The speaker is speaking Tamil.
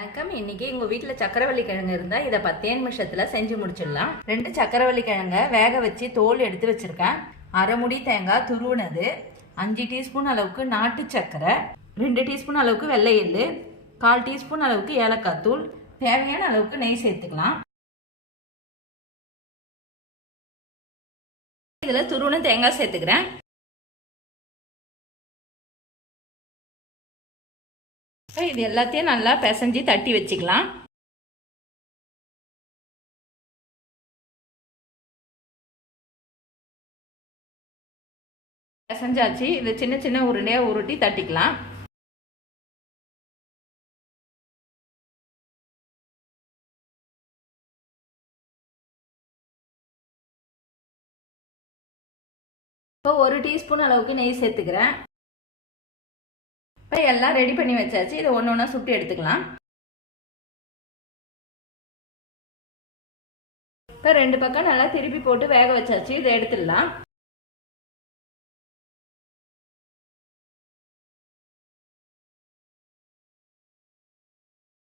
வணக்கம். இன்னைக்கு உங்க வீட்டுல சக்கரவள்ளி கிழங்கு இருந்தா இதை 10 நிமிஷத்துல செஞ்சு முடிச்சிடலாம். 2 சக்கரவள்ளி கிழங்க வேக வச்சு தோல் எடுத்து வச்சிருக்கேன். அரை முடி தேங்காய் துருவுனது, 5 டீஸ்பூன் அளவுக்கு நாட்டு சக்கரை, 2 டீஸ்பூன் அளவுக்கு வெள்ளை எள்ளு, 1/4 டீஸ்பூன் அளவுக்கு ஏலக்காய் தூள், தேவையான அளவுக்கு நெய் சேர்த்துக்கலாம். இதுல துருவுன தேங்காய் சேர்த்துக்கிறேன். இது எல்லாத்தையும் நல்லா பிசைஞ்சு தட்டி வச்சுக்கலாம். பிசைஞ்சாச்சு. இதை சின்ன சின்ன உருண்டையா உருட்டி தட்டிக்கலாம். இப்போ 1 டீஸ்பூன் அளவுக்கு நெய் சேர்த்துக்கிறேன். இப்போ எல்லாம் ரெடி பண்ணி வச்சாச்சு. இதை ஒன்று ஒன்றா சுட்டு எடுத்துக்கலாம். இப்போ 2 பக்கம் நல்லா திருப்பி போட்டு வேக வச்சாச்சு. இதை எடுத்துடலாம்.